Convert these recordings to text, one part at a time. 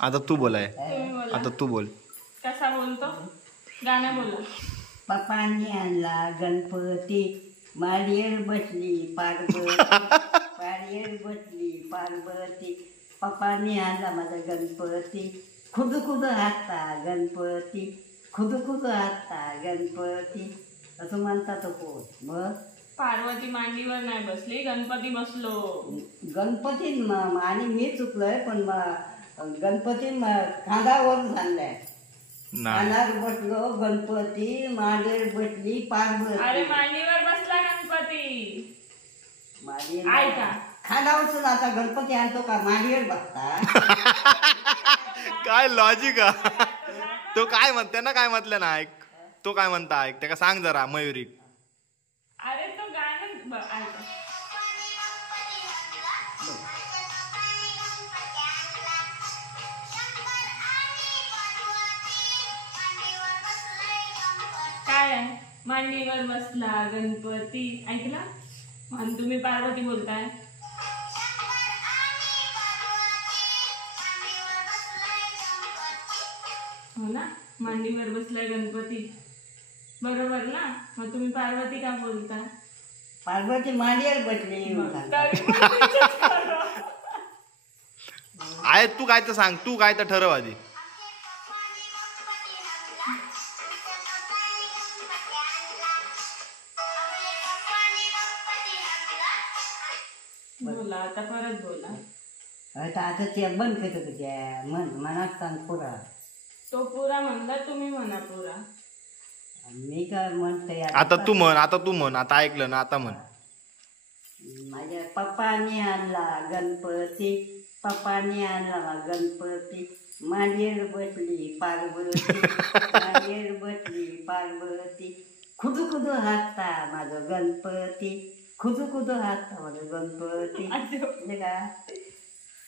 आता तू बोलाय, तुम्ही बोला. आता तू बोल. कसा बोलतो गाणं बोला. पप्पांनी आणला गणपती, माडीवर बसली पार्वती, माडीवर बसली पार्वती. पप्पांनी आणला माझा गणपती, खुद खुद हाता गणपती, खुद खुद हाता गणपती, असं म्हणतात कोण. मग पार्वती मांडीवर नाही बसली, गणपती बसलो. गणपती आणि मी चुकलोय, पण गणपती खांदावर झालाय. खांदावर बसलो गणपती, मांडीवर बसली पार्वती. अरे मांडीवर बसला गणपती. मांडीवर ऐका खांदावर आता गणपती आणतो का मांडीवर बसता? काय लॉजिक तो काय म्हणते ना, काय म्हटलं ना, ऐक तो काय म्हणता, ऐक त्याला सांग जरा मयुरी. अरे तो गाणं ऐका. काय आहे? मांडीवर बसला गणपती, ऐकला? आणि तुम्ही पार्वती बोलताय. हो ना, मांडीवर बसलाय गणपती, बरोबर ना. मग तुम्ही पार्वती का बोलता? पार्वती मांडीवर बसली. आहे तू काय तर सांग, तू काय तर ठरव आधी. बोला आता, परत बोला. आता ते बंद करत त्या मनात सांग पुरा. तो पुरा म्हणला, तुम्ही म्हणा पुरा. मी काय म्हणते आता तू म्हण, आता तू म्हण, आता ऐकलं ना, आता म्हण. माझ्या पप्पाने आणला गणपती, पप्पाने आणला गणपती, मांडीवर बसली पार्वती, मांडीवर बसली पार्वती, खुद खुद हाता माझं गणपती, खुद खुद हाता माझं गणपती. म्हणजे का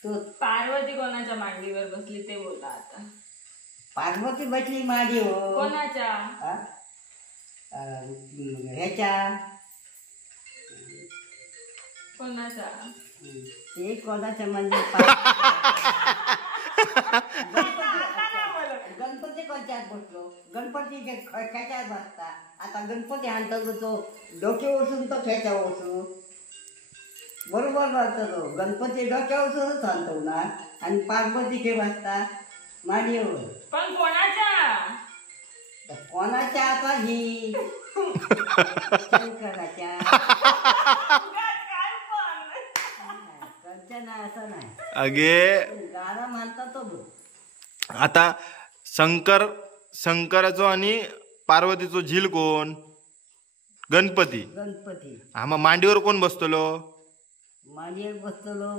तो पार्वती कोणाच्या मांडीवर बसली ते बोला आता. पार्वती बसली मांडीवर कोणाच्या? ह्याच्या कोणाच्या? ते कोणाच्या म्हणजे गणपती कोणत्यात बसलो? गणपती खेच्यात बसता. आता गणपती आणतो तो डोके उचलून तो खेच्या उचलू, बरोबर बसतो तो. गणपती डोक्या उचलूनच आणतो ना, आणि पार्वती खे बसता माडीवर. पण कोणाच्या? कोणाच्या? आता ही शंकराच्या. नाही असं नाही, अगे गाणं म्हणता तो. आता शंकराचो आणि पार्वतीचो झील कोण? गणपती. गणपती. हा, मग मांडीवर कोण बसतलो? मांडीवर बसतलो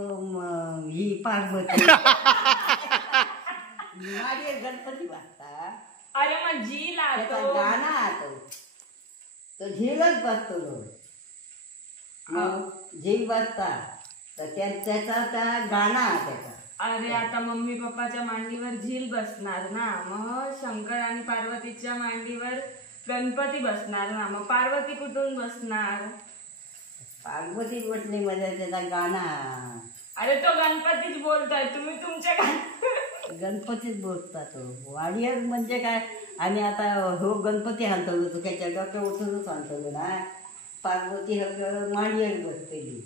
ही पार्वती. मांडीवर गणपती बसता. अरे मग झील आतो गाणं आतो तो झीलच बसतो. झील बसता तर त्याचा त्या गाणं त्याचा. अरे आता मम्मी पप्पाच्या मांडीवर झील बसणार ना, मग शंकर आणि पार्वतीच्या मांडीवर गणपती बसणार ना, मग पार्वती कुठून बसणार? पार्वती बसली म्हणजे त्याचा गाणा. अरे तो गणपतीच बोलताय, तुम्ही तुमच्या गणपतीच बोलता तो. वाडियर म्हणजे काय? आणि आता हो गणपती हाणतो तो त्याच्या डोक्या उचलूनच हाणतो ना. पार्वती मांडीवर बसतेली.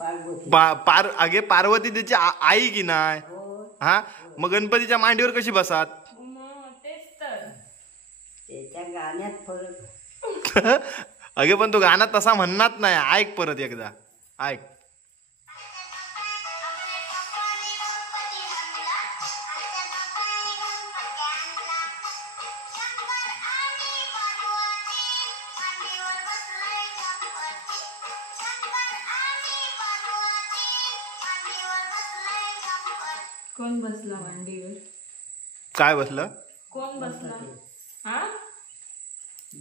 पार्वती अगे पार्वती त्याची आई की नाही? हा, मग गणपतीच्या मांडीवर कशी बसात? तेच तर त्याच्या गाण्यात फरक. अगे पण तो गाणं तसा म्हणणार नाही. ऐक परत एकदा, ऐक. कोण बसला मांडीवर? काय बसलं? कोण बसला? हा,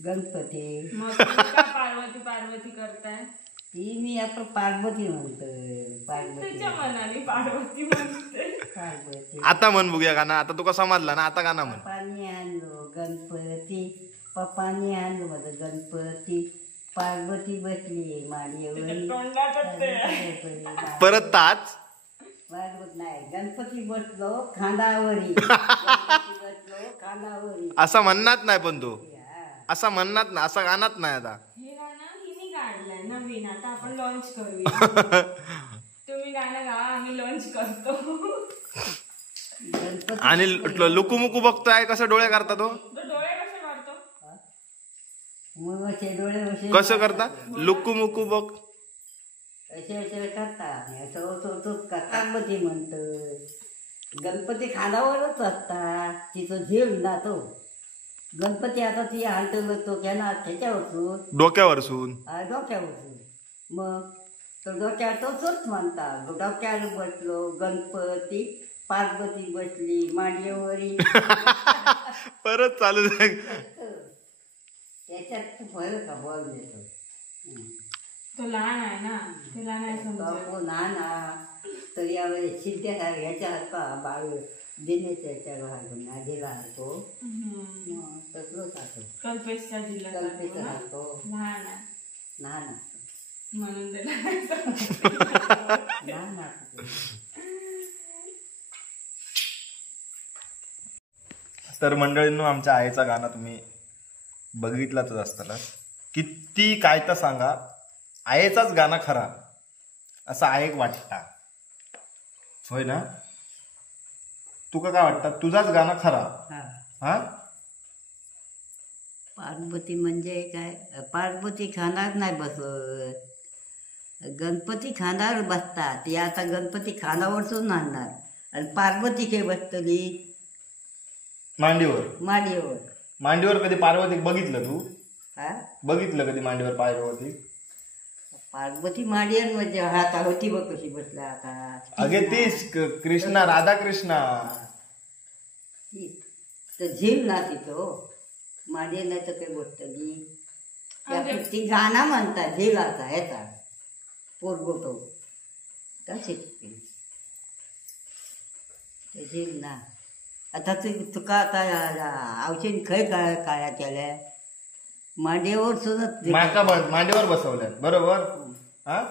गणपती. मग तुम्ही का पार्वती पार्वती करताय? ती मी आपण पार्वती म्हणतोय. त्याच्या पार्वती मनाने पार्वती म्हणते. पार्वती. आता म्हण बघूया गाणं. आता तू कसा समजला ना, आता गाणं म्हण. पप्पानी आणलो गणपती, पप्पानी आणलो माझं गणपती, पार्वती बसली माडीवर. तोंडातच ते. परत ताच पार्वत नाही, गणपती बसलो खांदावरी. गणपती बसलो खांदावरी. असं म्हणणार नाही पण तू हा. असं म्हणणार ना, असं गाणंच नाही आता. हे गाणं हिने काढलंय नवीन, आता आपण लॉन्च करूया. तुम्ही गाणं गावा, आम्ही लॉन्च करतो. गणपती आणि लुकुमुकू बघतोय कसं डोळे करता तो, तो डोळे कसे मारतो? मग असे डोळे असे कसं करता लुकुमुकू बघ. असे असे करतात. असं होतोच का पार्वती म्हणत. गणपती खांदावरच असतात, तिथं झेल ना तो. गणपती आता ती आणतो तो त्याच्यावर डोक्यावरसून डोक्यावर. मग तो डोक्यावर तोच म्हणतात. डोक्यावर बसलो गणपती, पार्वती बसली मांडीवरी. परत चालू झालं. त्याच्यात तू फरक का बोल देतो. तो लहान आहे ना, त्याला नाही समजत. बापू ना तरी आम्ही शिद्या ह्याच्यासारखा बाळ दिनेच्या ह्याच्या घालून आधीला हरतो. तसलोच असतो. कल्पेशचा जिल्हा कल्पेचा ना? हरतो. लहान आहे लहान म्हणून त्याला नाही समजत. लहान असतो. तर मंडळींनो, आमच्या आईचा गाणं तुम्ही बघितलाच असताना. किती काय तर सांगा, आईचाच गाणं खरा असं आईक वाटता, होय ना? तुका काय वाटतं? तुझाच गाणं खरा. हा, पार्वती म्हणजे काय? पार्वती खांदावर नाही बसत, गणपती खांदावर बसतात. ती आता गणपती खांदावरच आणणार आणि पार्वती काय बसतली मांडीवर. माडीवर. मांडीवर कधी पार्वती बघितलं तू? हा, बघितलं कधी मांडीवर पार्वती? पार्वती माडीवर म्हणजे हाता होती बघ कशी बसल्या आता. अगे तीच कृष्णा, राधा कृष्णा. तर झील ना तिथं माडी नाही तर काही बसतली. ती गाणं म्हणतात झीलाचा ह्याचा पोरगोटो तशी ते झील ना. आता तुका आता औषध खय काळ्या केल्या मांडीवर सुद्धा मांडीवर बसवल्यात बरोबर. हा,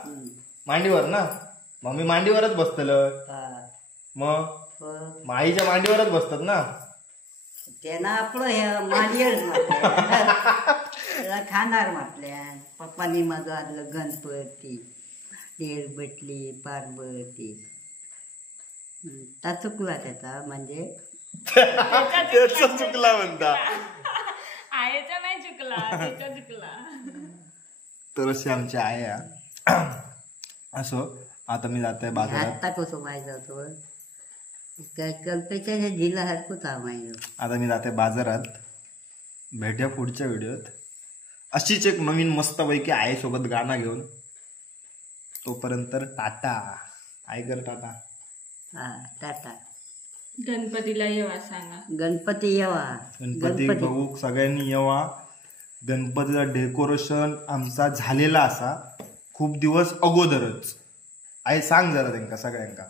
मांडीवर ना. मग मी मांडीवरच बसतलं. मग आईच्या मांडीवरच बसतात ना. त्यानं आपलं हे मांडीवर म्हटल्या खाणार म्हटल्या. पप्पानी माझं आलं गणपती देर बटली पार्वती. ता चुकला त्याचा म्हणजे त्याचा चुकला म्हणता. आईचा नाही चुकला, त्याचा चुकला. तर अशी आमची आई असो. आता मी जाते बाजारात. आता कसं माहीत होतो काय कल्पेच्या जिल्हा हरकूच माहीत. आता मी जाते बाजारात. भेटूया पुढच्या व्हिडिओत अशीच एक नवीन मस्तपैकी आईसोबत गाणं घेऊन. तोपर्यंत टाटा. आई कर टाटा. हा टाटा. गणपतीला येवा सांगा. गणपती येवा. गणपती बघू सगळ्यांनी येवा. गणपतीचा डेकोरेशन आमचा झालेला असा खूप दिवस अगोदरच. आई सांग जरा त्यांना सगळ्यांका.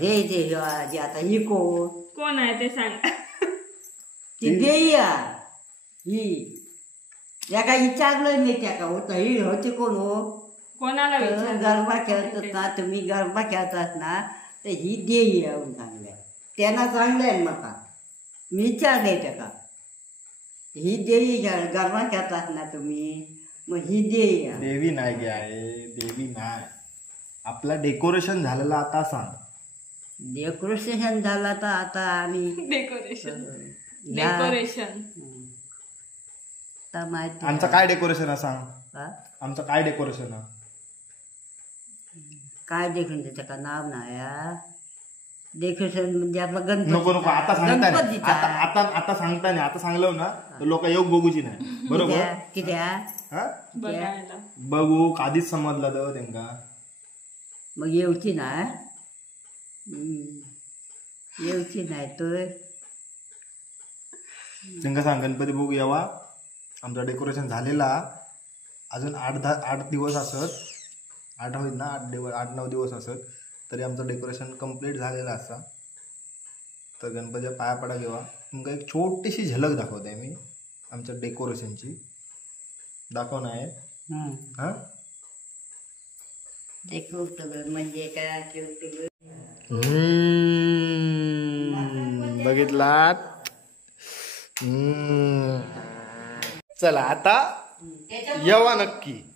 रे जे आता ही कोण आहे ते सांग. ती देया ही याका विचारलं नाही त्याका होतं ही होती कोण हो. कोणाला गरबा खेळतात ना तुम्ही, गरबा खेळतात ना तर ही देई येऊन सांगल्या. त्यांना सांगलंय मका मी विचारलंय त्याका ही देई गरबा खेळतात ना तुम्ही, मग ही देई. देवी नाही गे आहे, देवी नाही. आपला डेकोरेशन झालेला आता सांग. डेकोरेशन झाला तर आता आम्ही डेकोरेशन माहिती. आमचं काय डेकोरेशन आहे सांग. हा? आमचं काय डेकोरेशन आहे? काय डेकोरेशन त्याचं नाव नाही. डेकोरेशन म्हणजे आपलं गणपती. नको नको आता सांगता नाही. आता सांगता नाही. आता सांगलं ना तर लोक योग बघूची नाही. बरोबर बघायला बघू आधीच समजला तर त्यांना. मग येऊची ना येऊची नाही तर त्यांना सांग गणपती बघू यावा. आमचं डेकोरेशन झालेला अजून 8 दिवस असत. 8 होईल ना. 8-9 दिवस असत तरी आमचं डेकोरेशन कम्प्लीट झालेलं असा. तर गणपतीच्या पाया पडा घेवा. तुमका एक छोटीशी झलक दाखवते मी आमच्या डेकोरेशनची. दाखवणार आहे. हा डेकोरेशन म्हणजे काय बघितलात. चला आता येवा नक्की.